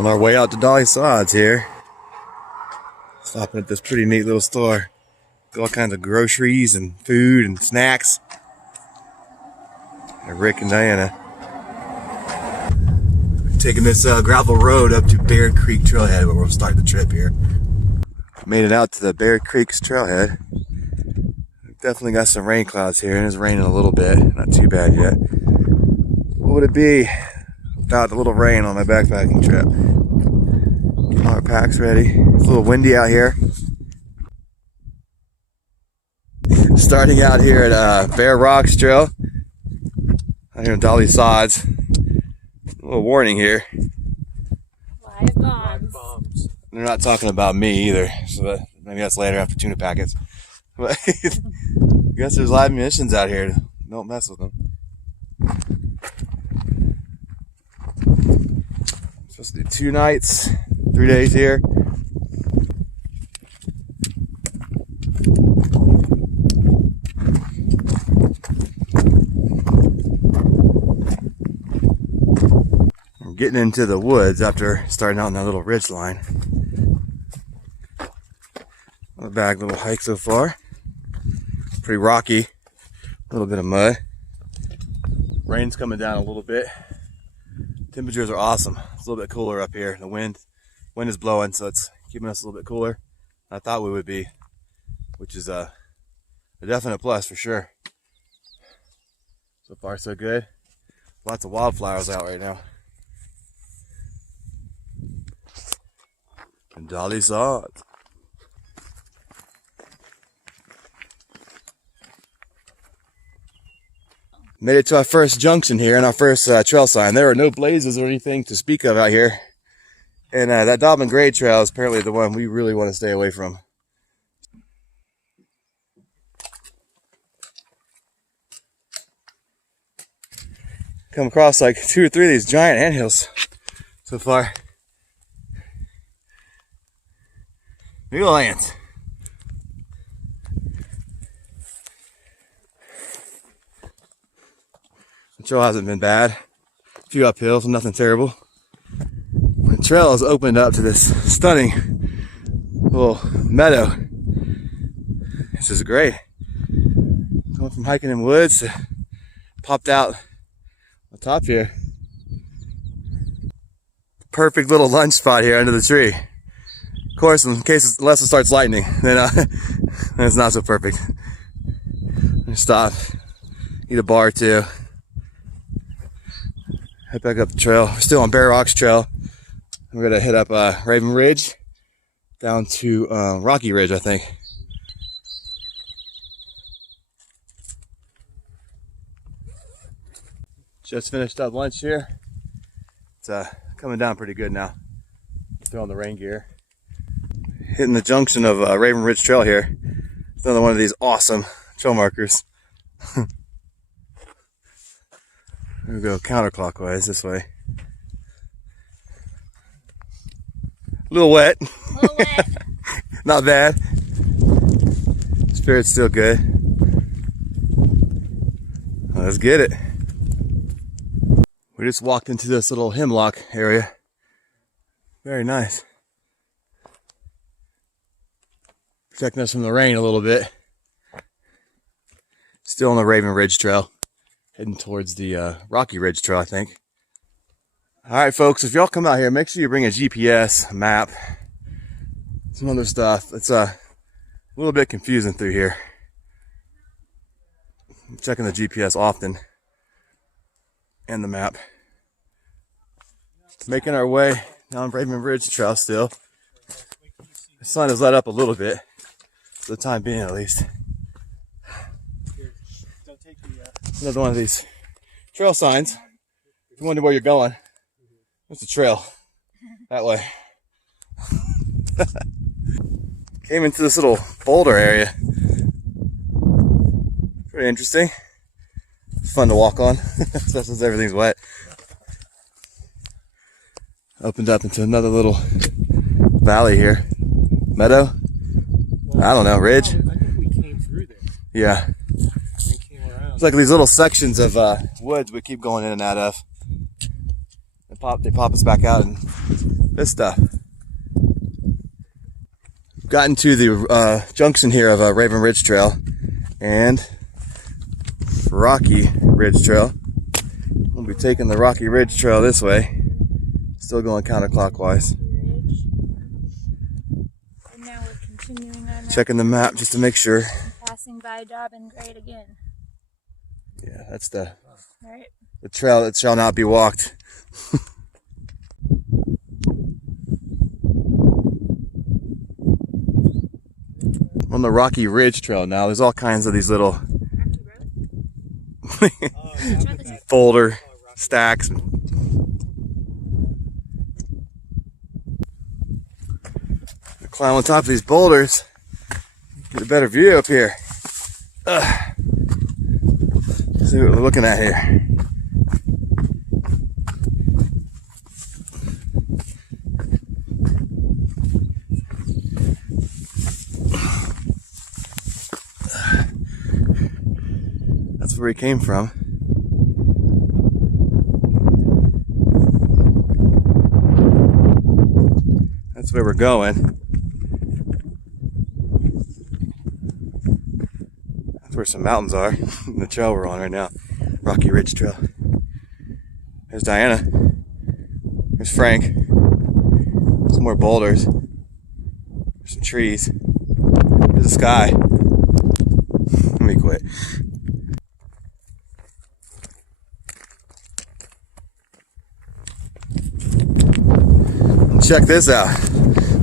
On our way out to Dolly Sods here. Stopping at this pretty neat little store. Got all kinds of groceries and food and snacks. And Rick and Diana. Taking this gravel road up to Bear Creek Trailhead where we'll start the trip here. Made it out to the Bear Creek's Trailhead. Definitely got some rain clouds here and it's raining a little bit. Not too bad yet. What would it be without a little rain on my backpacking trip? Getting all our packs ready. It's a little windy out here. Starting out here at Bear Rocks Trail. Out here in Dolly Sods. A little warning here. Live bombs. They're not talking about me either, so maybe that's later after tuna packets. But I guess there's live munitions out here. Don't mess with them. Supposed to do 2 nights, 3 days here. I'm getting into the woods after starting out on that little ridge line. Not a bad little hike so far. Pretty rocky. A little bit of mud. Rain's coming down a little bit. Temperatures are awesome. It's a little bit cooler up here. The wind is blowing, so it's keeping us a little bit cooler than I thought we would be, which is a definite plus for sure. So far, so good. Lots of wildflowers out right now. And Dolly Sods. Made it to our first junction here and our first trail sign. There are no blazes or anything to speak of out here. And that Dobbin Grade trail is apparently the one we really want to stay away from. Come across like 2 or 3 of these giant anthills so far. Big ol' ants. The trail hasn't been bad. A few uphills, nothing terrible. The trail has opened up to this stunning little meadow. This is great. Going from hiking in woods to popped out on top here. Perfect little lunch spot here under the tree. Of course, unless it starts lightning, then it's not so perfect. Stop, eat a bar or two. Head back up the trail. We're still on Bear Rocks Trail. We're gonna hit up Raven Ridge down to Rocky Ridge, I think. Just finished up lunch here. It's coming down pretty good now. Throwing the rain gear. Hitting the junction of Raven Ridge Trail here. It's another one of these awesome trail markers. We're gonna go counterclockwise this way. A little wet. Not bad. Spirit's still good. Let's get it. We just walked into this little hemlock area. Very nice. Protecting us from the rain a little bit. Still on the Raven Ridge Trail. Heading towards the Rocky Ridge Trail, I think. Alright folks, if y'all come out here, make sure you bring a GPS, a map, some other stuff. It's a little bit confusing through here. I'm checking the GPS often. And the map. Making our way down Raven Ridge Trail still. The sun has let up a little bit. For the time being at least. Another one of these trail signs. If you wonder where you're going, it's a trail. That way. Came into this little boulder area. Pretty interesting. It's fun to walk on, especially since everything's wet. Opened up into another little valley here. Meadow? I don't know, ridge? I think we came through there. Yeah. Came around. It's like these little sections of woods we keep going in and out of. they pop us back out and this stuff. Gotten to the junction here of Raven Ridge Trail and Rocky Ridge Trail. We'll be taking the Rocky Ridge Trail this way, still going counterclockwise. And now we're continuing on. Checking the map just to make sure. Passing by Dobbin Grade again. Yeah, that's the Right. the trail that shall not be walked. On the Rocky Ridge Trail now, there's all kinds of these little boulder stacks. Climb on top of these boulders, get a better view up here. See what we're looking at here. That's where he came from. That's where we're going. That's where some mountains are. The trail we're on right now. Rocky Ridge Trail. There's Diana. There's Frank. Some more boulders. There's some trees. There's the sky. Let me quit. Check this out.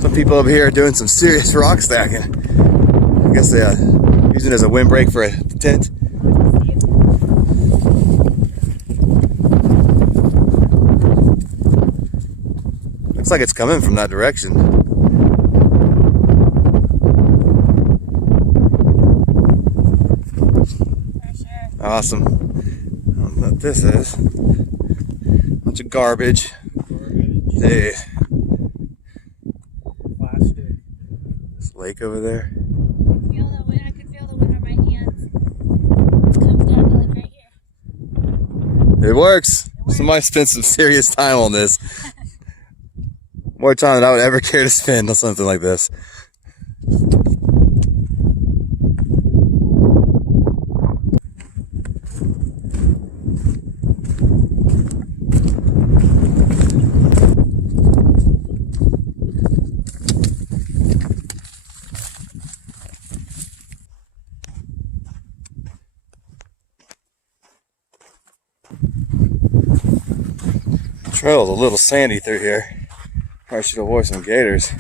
Some people over here are doing some serious rock stacking. I guess they using it as a windbreak for a tent. Looks like it's coming from that direction. For sure. Awesome. I don't know what this is. Bunch of garbage. Hey. Plastic. This lake over there. Feel the wind. I can feel the wind on my hands. It comes down to like right here. It works. Somebody spent some serious time on this. More time than I would ever care to spend on something like this. The trail's a little sandy through here. I should avoid some gators.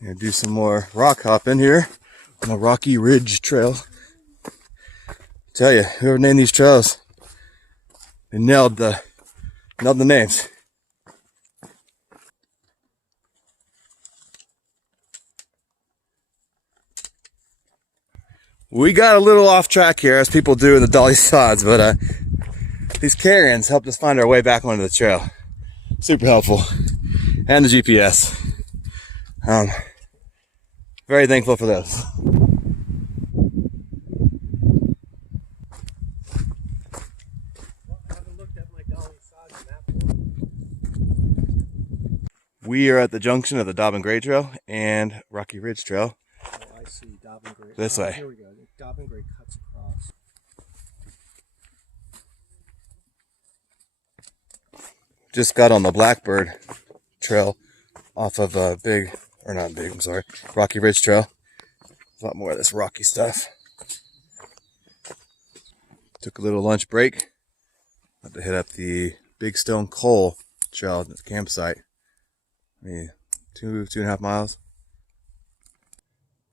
Gonna do some more rock hopping here on the Rocky Ridge Trail. Tell you, whoever named these trails, they nailed the names. We got a little off track here, as people do in the Dolly Sods, but these cairns helped us find our way back onto the trail. Super helpful. And the GPS. Very thankful for those. Well, I haven't looked at my Dolly Sods map. We are at the junction of the Dobbin Grade Trail and Rocky Ridge Trail. Oh, I see. Dobbin Grade. This way. Here we go. Dobbin Grade cuts across. Just got on the Blackbird Trail off of Rocky Ridge Trail. A lot more of this rocky stuff. Took a little lunch break. About to hit up the Big Stone Coal Trail at the campsite. Maybe 2.5 miles.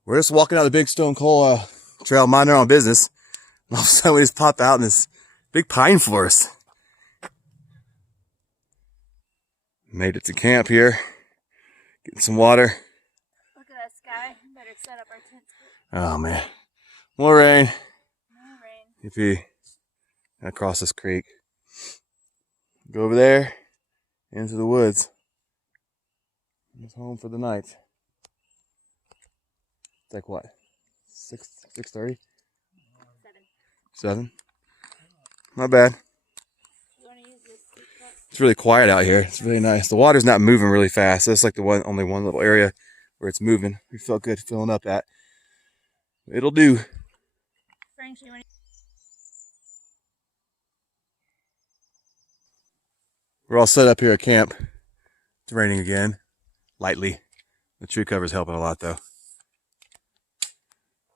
We're just walking out the Big Stone Coal Trail, minding our own business. And all of a sudden we just pop out in this big pine forest. Made it to camp here. Getting some water. Look at that sky. Better set up our tents. Oh man. More rain. No rain. Yippee. Gotta cross this creek. Go over there. Into the woods. It's home for the night. It's like what? 6:30? 7. Not bad. You want to use this seat cup? It's really quiet out here. It's really nice. The water's not moving really fast. It's like the only one little area where it's moving. We felt good filling up at. It'll do. Frank, you want to... We're all set up here at camp. It's raining again, lightly. The tree cover's helping a lot though.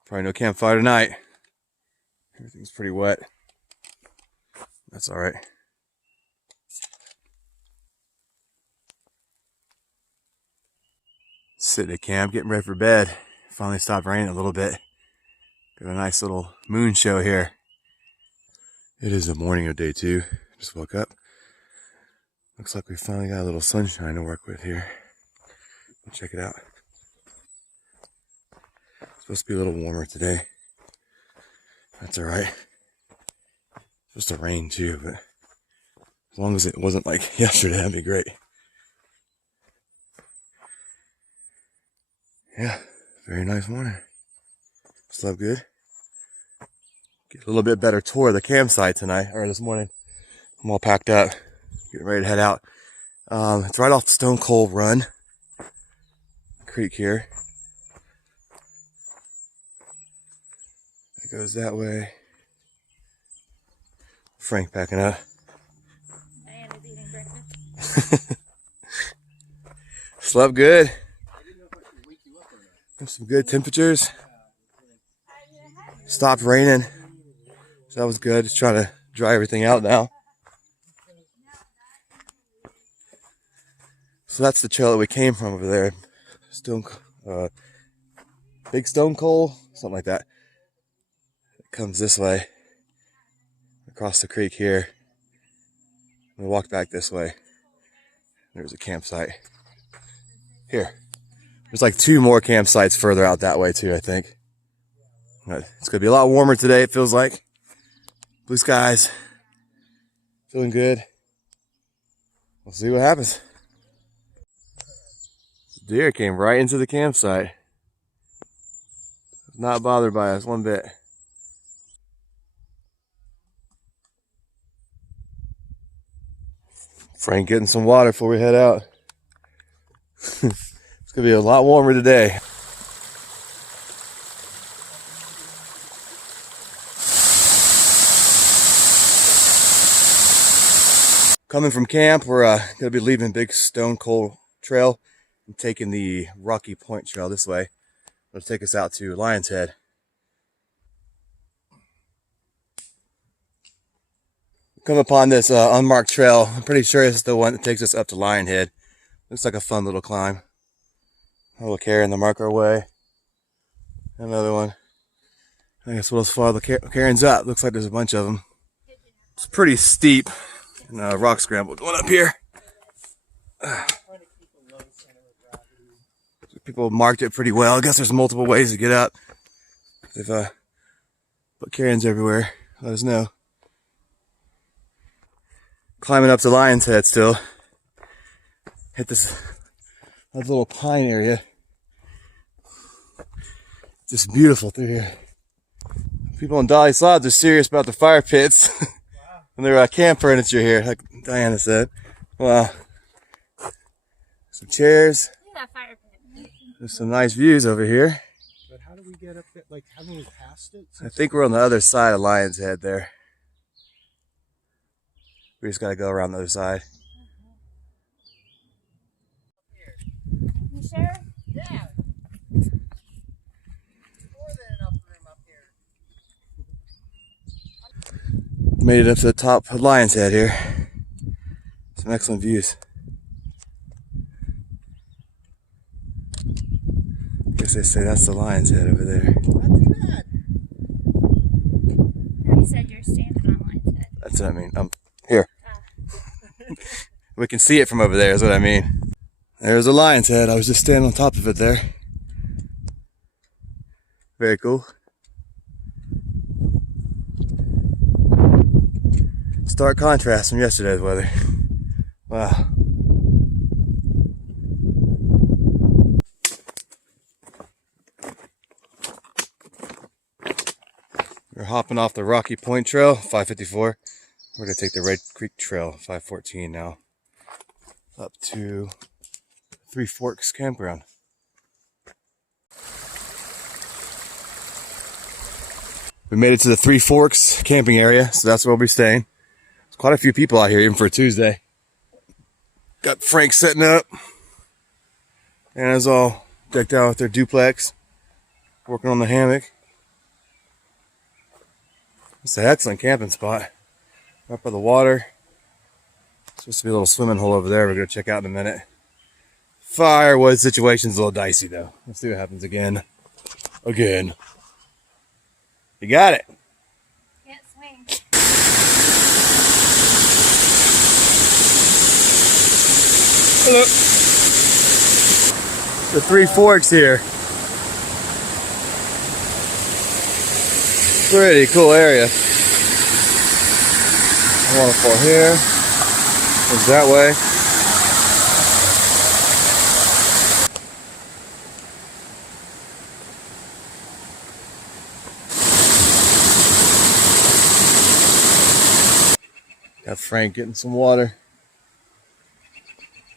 Probably no campfire tonight. Everything's pretty wet. That's all right. Sitting at camp, getting ready for bed. Finally stopped raining a little bit. Got a nice little moon show here. It is the morning of day 2. Just woke up. Looks like we finally got a little sunshine to work with here. Check it out. It's supposed to be a little warmer today. That's alright. It's supposed to rain too, but as long as it wasn't like yesterday, that'd be great. Yeah, very nice morning. Slept good. Get a little bit better tour of the campsite tonight, or this morning. I'm all packed up. Getting ready to head out. It's right off the Stone Cold Run Creek here. It goes that way. Frank packing up. Diana's eating breakfast. Slept good. Some good temperatures. Stopped raining. So that was good. Just trying to dry everything out now. So that's the trail that we came from over there. Big Stone Coal, something like that. It comes this way, across the creek here. We walked back this way. There's a campsite. Here. There's like 2 more campsites further out that way too, I think. But it's gonna be a lot warmer today, it feels like. Blue skies. Feeling good. We'll see what happens. Deer came right into the campsite. Was not bothered by us one bit. Frank getting some water before we head out. It's gonna be a lot warmer today. Coming from camp, we're gonna be leaving Big Stone Coal Trail. I'm taking the Rocky Point Trail this way. It'll take us out to Lion's Head. Come upon this unmarked trail. I'm pretty sure this is the one that takes us up to Lion Head. Looks like a fun little climb. A little cairn to mark our way. Another one. I guess we'll just follow the cairns up. Looks like there's a bunch of them. It's pretty steep and rock scramble going up here. People marked it pretty well. I guess there's multiple ways to get up. They've put cairns everywhere. Let us know. Climbing up to Lion's Head still. Hit this little pine area. Just beautiful through here. People in Dolly Sods are serious about the fire pits. And their camp furniture here, like Diana said. Wow. Some chairs. That fire pit. There's some nice views over here. But how do we get up there? Like, haven't we passed it? I think we're on the other side of Lion's Head there. We just gotta go around the other side. You sure? Yeah. More than enough room up here. Made it up to the top of Lion's Head here. Some excellent views. Guess they say that's the Lion's Head over there. Not too bad. No, you said you're standing on Lion's Head. That's what I mean. Here. We can see it from over there is what I mean. There's a Lion's Head. I was just standing on top of it there. Very cool. Stark contrast from yesterday's weather. Wow. We're hopping off the Rocky Point Trail, 554. We're gonna take the Red Creek Trail, 514 now, up to Three Forks Campground. We made it to the Three Forks camping area, so that's where we'll be staying. There's quite a few people out here, even for a Tuesday. Got Frank setting up. Anna's all decked out with their duplex, working on the hammock. It's an excellent camping spot. Up by the water. Supposed to be a little swimming hole over there we're going to check out in a minute. Firewood situation's a little dicey though. Let's see what happens again. Again. You got it. Can't swing. Hello. The Three Forks here. Pretty cool area. Waterfall here. Goes that way. Got Frank getting some water.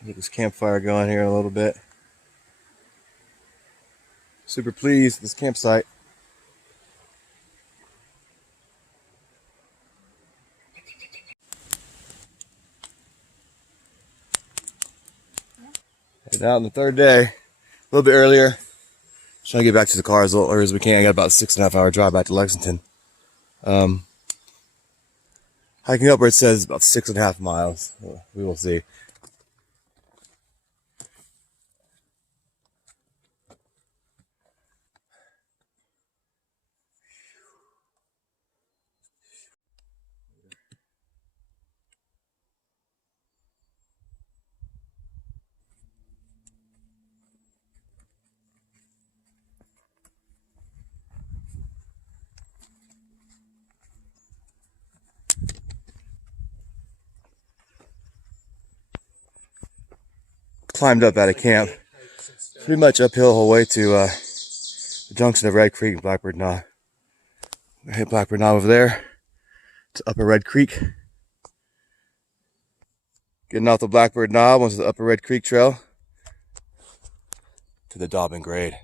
Get this campfire going here in a little bit. Super pleased with this campsite. Heading out on the third day, a little bit earlier. Trying to get back to the car as early as we can. I got about a 6.5 hour drive back to Lexington. Hiking up where it says about 6.5 miles. We will see. Climbed up out of camp. Pretty much uphill the whole way to the junction of Red Creek and Blackbird Knob. We're gonna hit Blackbird Knob over there to Upper Red Creek. Getting off the Blackbird Knob onto the Upper Red Creek Trail to the Dobbin Grade.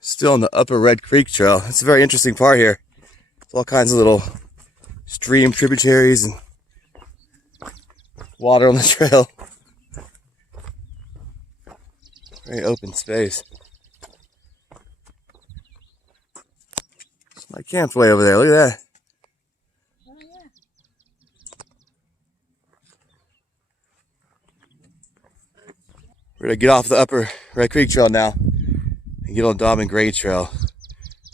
Still on the Upper Red Creek Trail. It's a very interesting part here. There's all kinds of little stream tributaries and water on the trail. Very open space. My camp's way over there. Look at that. Oh, yeah. We're gonna get off the Upper Red Creek Trail now and get on Dobbin Grade Trail.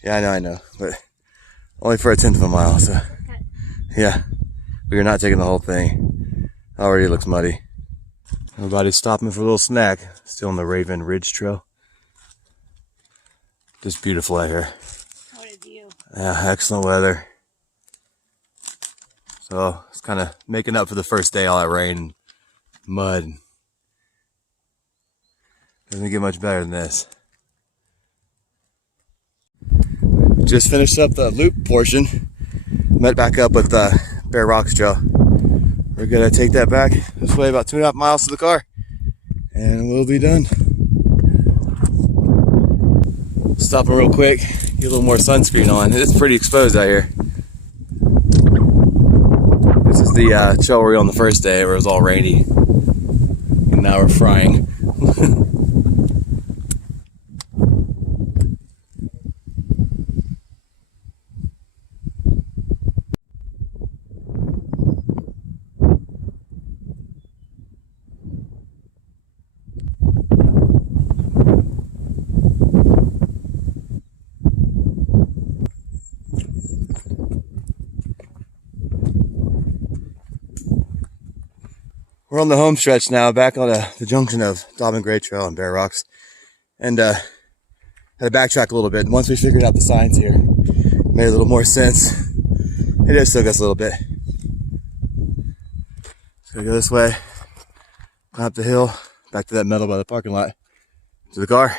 Yeah, I know, but only for 1/10 of a mile. So, yeah, we are not taking the whole thing. Already looks muddy. Everybody's stopping for a little snack. Still on the Raven Ridge Trail. Just beautiful out here. What a view. Yeah, excellent weather. So it's kind of making up for the first day, all that rain and mud. Doesn't get much better than this. Just finished up the loop portion. Met back up with Bear Rocks Trail. We're gonna take that back this way about 2.5 miles to the car, and we'll be done. Stopping real quick, get a little more sunscreen on. It's pretty exposed out here. This is the trail we were on the first day where it was all rainy, and now we're frying. We're on the home stretch now, back on the junction of Dobbin Grade Trail and Bear Rocks. And had to backtrack a little bit. And once we figured out the signs here, it made a little more sense. It just took us a little bit. So we go this way, climb up the hill, back to that meadow by the parking lot, to the car.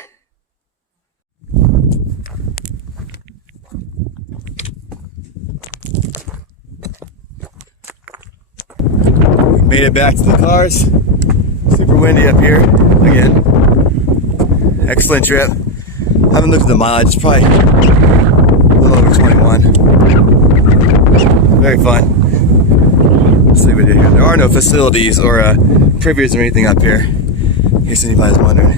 We made it back to the cars. Super windy up here again. Excellent trip. Haven't looked at the mileage, it's probably a little over 21. Very fun. Let's see what we did here. There are no facilities or privies or anything up here, in case anybody's wondering.